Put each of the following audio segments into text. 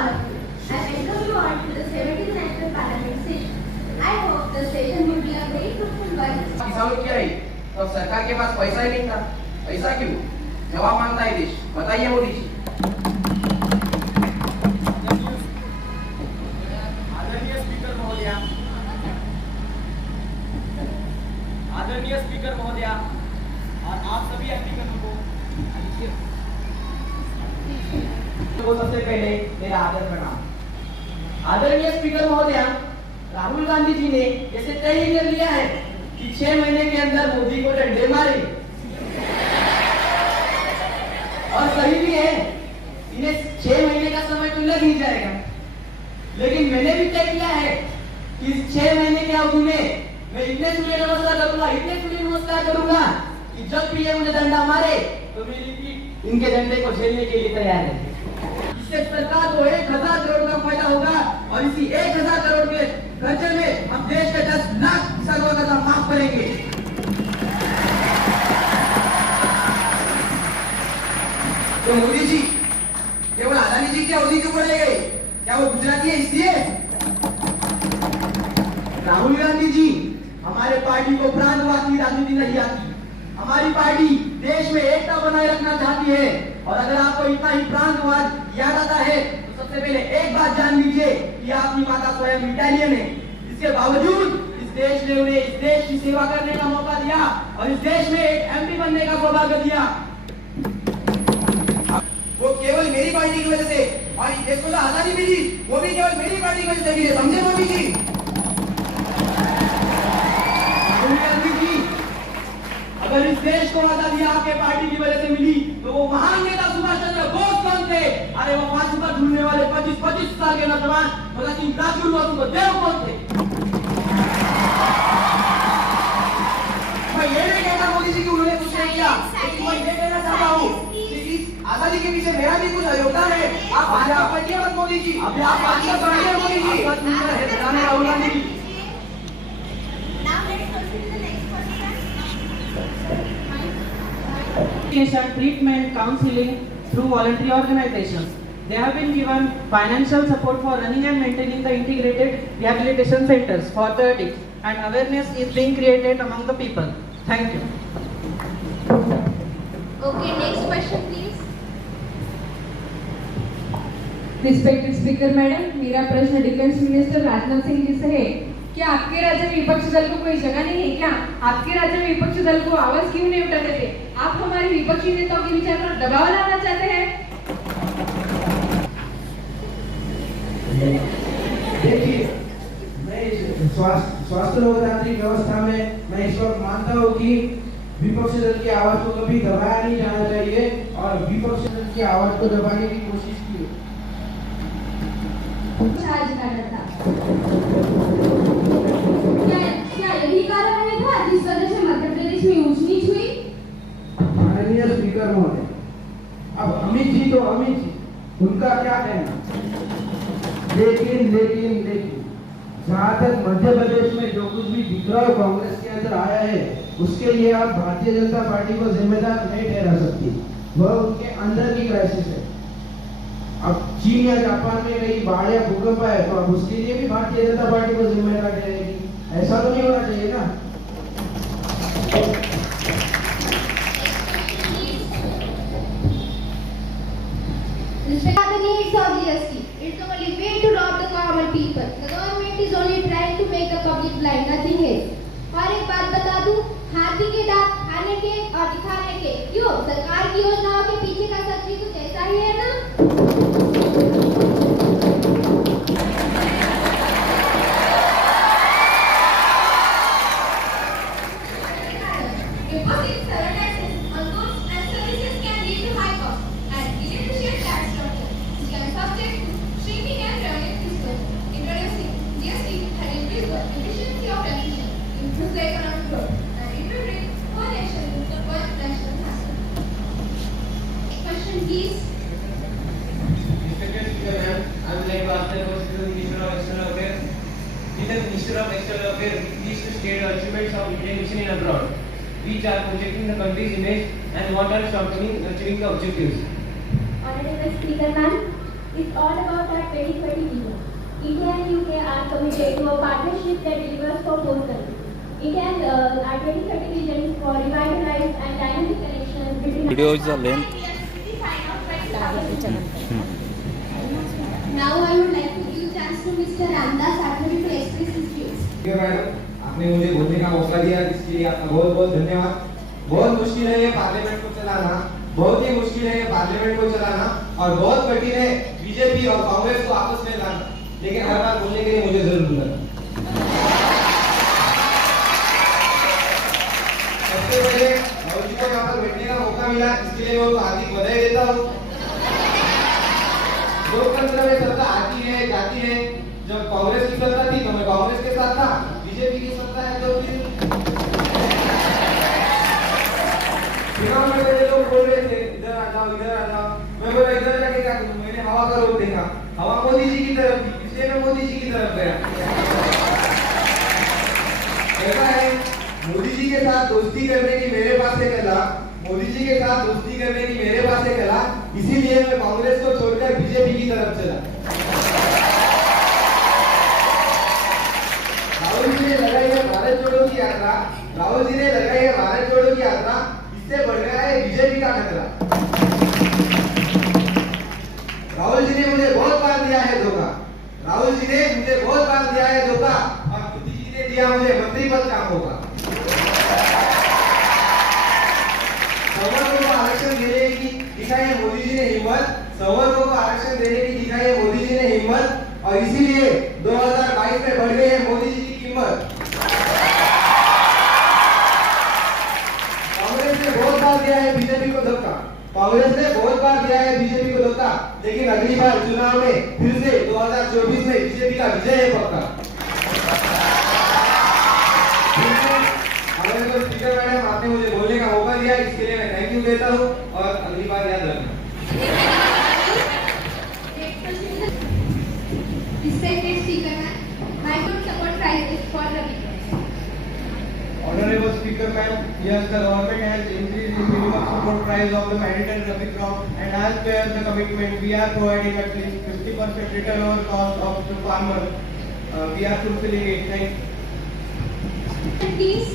all of you. I welcome you all to the 70th National Parliament session. I hope the session will be a very fruitful one. किसानों की आई तो सरकार के पास पैसा ही नहीं था, ऐसा क्यों? जवाब मांगता है देश, बताइए मोदी जी। आदरणीय स्पीकर महोदया और आप सभी एप्लीकेंटों को सबसे पहले मेरा आदर प्रणाम। आदरणीय स्पीकर महोदया, राहुल गांधी जी ने जैसे तय कर लिया है कि 6 महीने के अंदर मोदी को डंडे मारेंगे और सही भी है, इन्हें 6 महीने का समय तो लग ही जाएगा, लेकिन मैंने भी तय किया है कि इस 6 महीने के अवधि में मैं इतने सूर्य नमस्कार करूंगा कि जब भी ये मुझे डंडा मारे तो मेरी पीठ इनके डंडे को झेलने के लिए तैयार है। इससे सरकार को 1000 करोड़ का फायदा होगा और इसी 1000 करोड़ के खर्चे में हम देश के 10 लाख किसानों का कर्जा माफ करेंगे। तो मोदी जी केवल अदानी जी की अवधि क्यों बढ़े गए? क्या वो गुजराती है इसलिए? राहुल गांधी जी, हमारे पार्टी को प्रांतवाद की राजनीति नहीं आती। हमारी पार्टी देश में एकता बनाए रखना चाहती है और अगर आपको इतना ही प्रांतवाद याद आता है तो सबसे पहले एक बात जान लीजिए कि आपकी माता स्वयं इटालियन है। इसके बावजूद इस देश ने उन्हें इस देश की सेवा करने का मौका दिया और इस देश में एक एमपी बनने का सौभाग्य दिया। वो केवल मेरी पार्टी की वजह से, और इस देश को आजादी मिली वो भी केवल मेरी पार्टी की वजह से मिली, समझे मोदी जी? अगर इस देश को आजादी आपके पार्टी की वजह से मिली तो वो महान नेता सुभाष चंद्र बोस कौन थे? अरे वो फांसी पर झूलने वाले 25 साल के नौजवान भगत सिंह देव कौन थे? मैं ये नहीं कहता मोदी जी कि उन्होंने कुछ नहीं किया, लेकिन मैं ये कहना चाहता हूँ कि आजादी के पीछे मेरा भी कुछ योगदान है। आप भाजपा पार्टी मत मोदी जी, अभी आप भाजपा पार्टी है मोदी जी। राहुल गांधी ji. Education, treatment, counseling through voluntary organizations. They have been given financial support for running and maintaining the integrated rehabilitation centers for the addicts, and awareness is being created among the people. Thank you. Okay, next question please. Respected speaker madam, मेरा प्रश्न defence minister Rajnath सिंह जी से है। क्या आपके राज्य में विपक्षी दल को कोई जगह नहीं है? क्या आपके राज्य में विपक्षी दल को आवाज क्यों नहीं उठाते थे? आप हमारे विपक्षी नेताओं के विचार पर दबाव लाना चाहते हैं? देखिए, मैं स्वास्थ्य लोकतांत्रिक व्यवस्था में मैं इस वक्त मानता हूँ कि विपक्षी दल की आवाज को कभी दबाया नहीं जाना चाहिए और विपक्षी दल की आवाज को दबाने की कोशिश की। क्या यही कारण था जिस वजह से मध्य प्रदेश में ऊंच नीच हुई? माननीय स्पीकर महोदय, अब अमित जी तो अमित जी, उनका क्या कहना, लेकिन जहाँ तक मध्य प्रदेश में जो कुछ भी बिखराव कांग्रेस के अंदर आया है उसके लिए आप भारतीय जनता पार्टी को जिम्मेदार नहीं ठहरा सकती। वह उनके अंदर की क्राइसिस है। अब चीन या जापान में कहीं बाढ़ या भूकंप आए तो अब उसके लिए भी भारतीय जनता पार्टी को जिम्मेदार ठहरेगी। ऐसा तो नहीं होना चाहिए ना। Respect the needs of GST. It's only way to rob the common people. The government is only trying to make the public blind, nothing else. और एक बात बता दूं, हाथी के दांत खाने के और दिखाने के, क्यों? सरकार की योजनाओं के पीछे का सच भी कुछ ऐसा ही है ना? Minister of External Affairs needs to state the achievements of Indian mission in abroad, which are projecting the country's image and what are shortcoming achieving the objectives. Honorable Speaker ma'am, it's all about our committed to a partnership that delivers for both countries. It has our 2030 vision for revitalized and dynamic connections between. Video is the length. Now I would like to give chance to Mr. Ramdas Athwari to express his views. ठीक है मैडम, आपने मुझे बोलने का मौका दिया, इसके लिए आपका बहुत बहुत धन्यवाद। बहुत मुश्किल है ये पार्लियामेंट को चलाना, बहुत ही मुश्किल है ये पार्लियामेंट को चलाना, और बहुत कठिन है बीजेपी और कांग्रेस को आपस में लाना, लेकिन हर बार बोलने के लिए मुझे जरूर बुलाना। सबसे पहले राहुल जी को यहाँ पर बैठने का मौका मिला, इसके लिए मैं उनको हार्दिक बधाई देता हूँ। लोकतंत्र में सत्ता आती है जाती है, जब कांग्रेस की सत्ता थी तो मैं कांग्रेस के साथ था, बीजेपी की सत्ता है तो फिर चुनाव में पहले लोग बोल रहे थे इधर आ जाओ, मैं बोला इधर जाके क्या करूं, मैंने हवा का रुख देखा, हवा मोदी जी की तरफ थी, इसलिए मैं मोदी जी की तरफ गया। ऐसा है, मोदी जी के साथ दोस्ती करने की मेरे पास है कला, मोदी जी के साथ दोस्ती करने की मेरे पास है कला, इसीलिए मैं कांग्रेस को छोड़कर बीजेपी की तरफ चला। राहुल जी ने लगाई है भारत जोड़ो की यात्रा, राहुल जी ने लगाई है भारत जोड़ो की यात्रा, इससे बढ़ गया है बीजेपी का खतरा। राहुल जी ने मुझे बहुत बार दिया है धोखा, राहुल जी ने मुझे बहुत बार दिया है धोखा, और मोदी जी ने दिया मुझे मंत्री पद का मौका। संवर्गों को आरक्षण देने की दिखाई है मोदी जी ने हिम्मत, संवर्गों को आरक्षण देने की दिखाई है मोदी जी ने हिम्मत, और इसीलिए 2022 में बढ़ गई है मोदी जी की कीमत। कांग्रेस ने बहुत बार दिया है बीजेपी को धक्का, कांग्रेस ने बहुत बार दिया है बीजेपी को धक्का, लेकिन अगली बार चुनाव में फिर से 2024 में बीजेपी का विजय है पक्का। स्पीकर मैडम, आपने मुझे बोलने का मौका दिया, इसके लिए मैं थैंक यू कहता हूँ, और अगली बार याद रखना। Respected Speaker, my good support prize is for Ravi. Honorable Speaker ma'am, yes, the government has increased the minimum support price of the mandatory Rabi crop, and as per the commitment, we are providing at least 50% return over cost of the farmer. We are fulfilling it. Thank you. Please.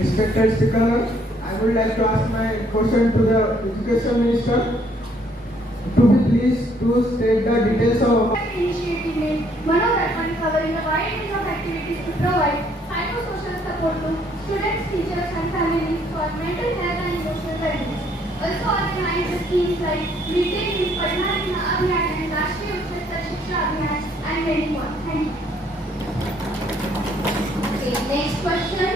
Respected Speaker ma'am, I would like to ask my question to the Education Minister. To be pleased to state the details of Initiative named Manodarpan, covering a wide range of activities to provide psychosocial support to students, teachers and families for mental health and emotional well-being. Also organizes schemes like Midday Meal Padhna Likhna Abhiyan and Rashtriya Uchchar Shiksha Abhiyan and many more. Thank you. Okay, next question.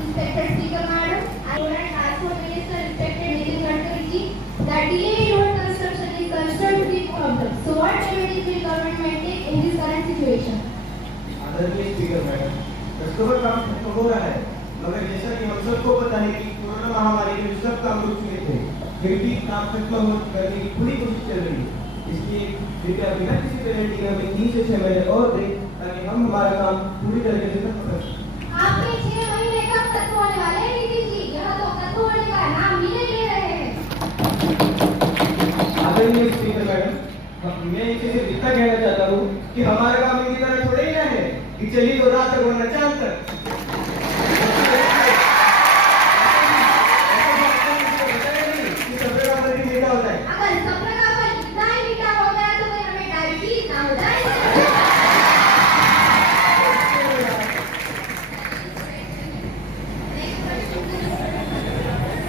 Respected Speaker Madam, I would like Transport Minister, respected Nitin Gadkari ji, that delay in road construction is considered to be a problem. So what remedies will government take in this current situation? आदरणीय speaker madam, customer काम खत्म हो रहा है, मगर जैसा कि हम सबको पता है कि कोरोना महामारी के सब काम रुक चुके थे, फिर भी काम खत्म करने की पूरी कोशिश चल रही है। इसलिए कृपया बिना किसी पेनल्टी के हमें 3 से 6 महीने और दें, ताकि हम हमारा काम पूरी तरीके से खत्म कर सकें। आपके 6 महीने कब खत्म होने वाले हैं नितिन जी? यहाँ तो खत्म होने का नाम ही नहीं ले रहे हैं। आदरणीय स्पीकर मैडम, मैं इसे सिर्फ इतना कहना चाहता हूँ कि हमारा काम इनकी तरह थोड़े ही ना है कि चलिए तो रात तक वरना चांद तक। सफर का फल मीठा होता है। अगर सफर का फल इतना ही मीठा हो गया तो फिर हमें डायबिटीज ना हो जाए।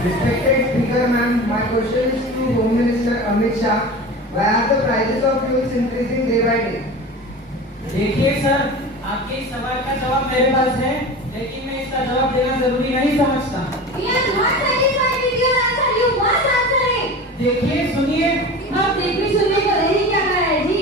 Respected Speaker ma'am, my question is to Home Minister Amit Shah. Why are the prices of fuels increasing day by day? देखिए सर, आपके इस सवाल का जवाब मेरे पास है, लेकिन मैं इसका जवाब देना जरूरी नहीं समझता। We are not satisfied with your answer. You must answer it. देखिए, सुनिए, अब देखिए सुनिए तो नहीं क्या कर रहा है जी?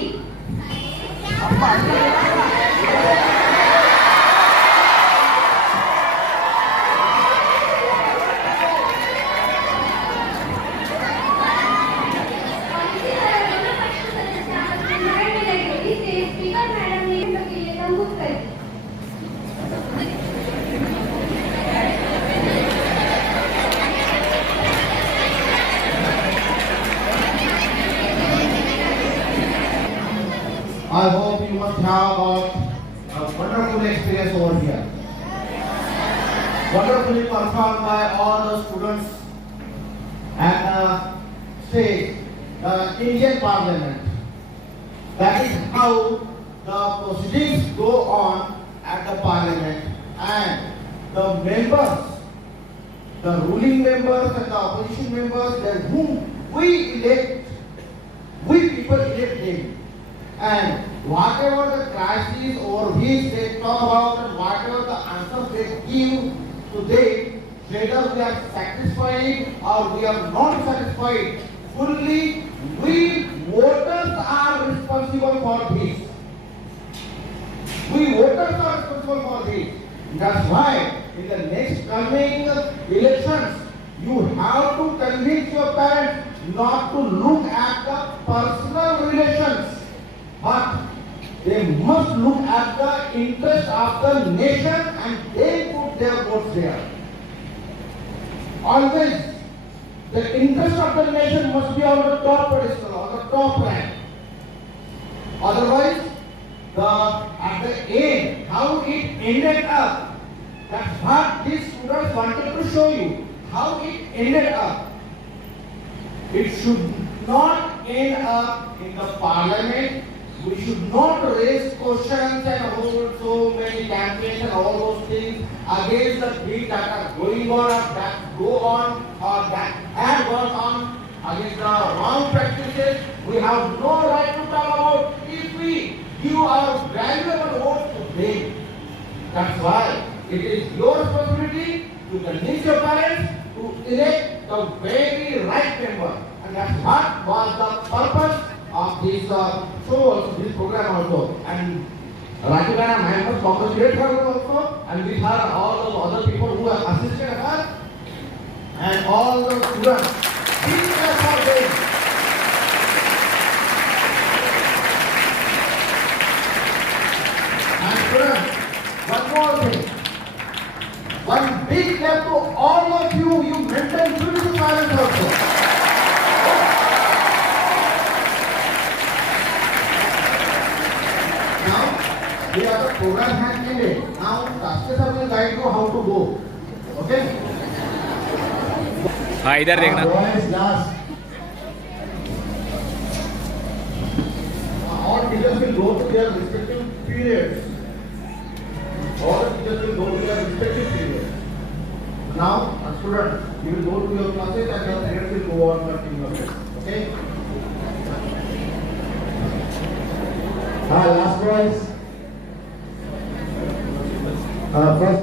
स्पीकर मैडम ने के लिए संबोधित कर I hope you must have got a wonderful experience over here. Wonderfully performed by all the students and state, the Indian Parliament. That is how the proceedings go on at the Parliament, and the members, the ruling members and the opposition members, that whom we elect, we people elect them. And whatever the crisis or which they talk about and whatever the answers they give to them, whether we are satisfied or we are not satisfied, fully we voters are responsible for this. We voters are responsible for this. That's why in the next coming elections, you have to convince your parents not to look at the personal relations, but they must look at the interest of the nation and they put their votes there. Always, the interest of the nation must be on the top pedestal, on the top rank. Otherwise, at the end, how it ended up, that's what these students wanted to show you. How it ended up. It should not end up in the Parliament. We should not raise questions and hold so many campaigns and all those things against the bills that are going on, or that go on, or that have gone on, against the wrong practices. We have no right to talk about if we give our valuable vote to them. That's why it is your responsibility to convince your parents to elect the very right member. And that's what was the purpose of this show, this program also. And Rajiv and I must congratulate her also, and with her all those other people who have assisted her, and all the students. Big clap for them. And students, one more thing. One big clap to all of you. You maintain beautiful silence also. Now, we are the program hand candidate. Now, Rashtra sir will guide you how to go. Okay? हाँ इधर देखना Boys last. All teachers will go to their respective periods. All teachers will go to their respective periods. Now, students, you will go to your classes and your parents will go on continuously. Okay? Last boys. First.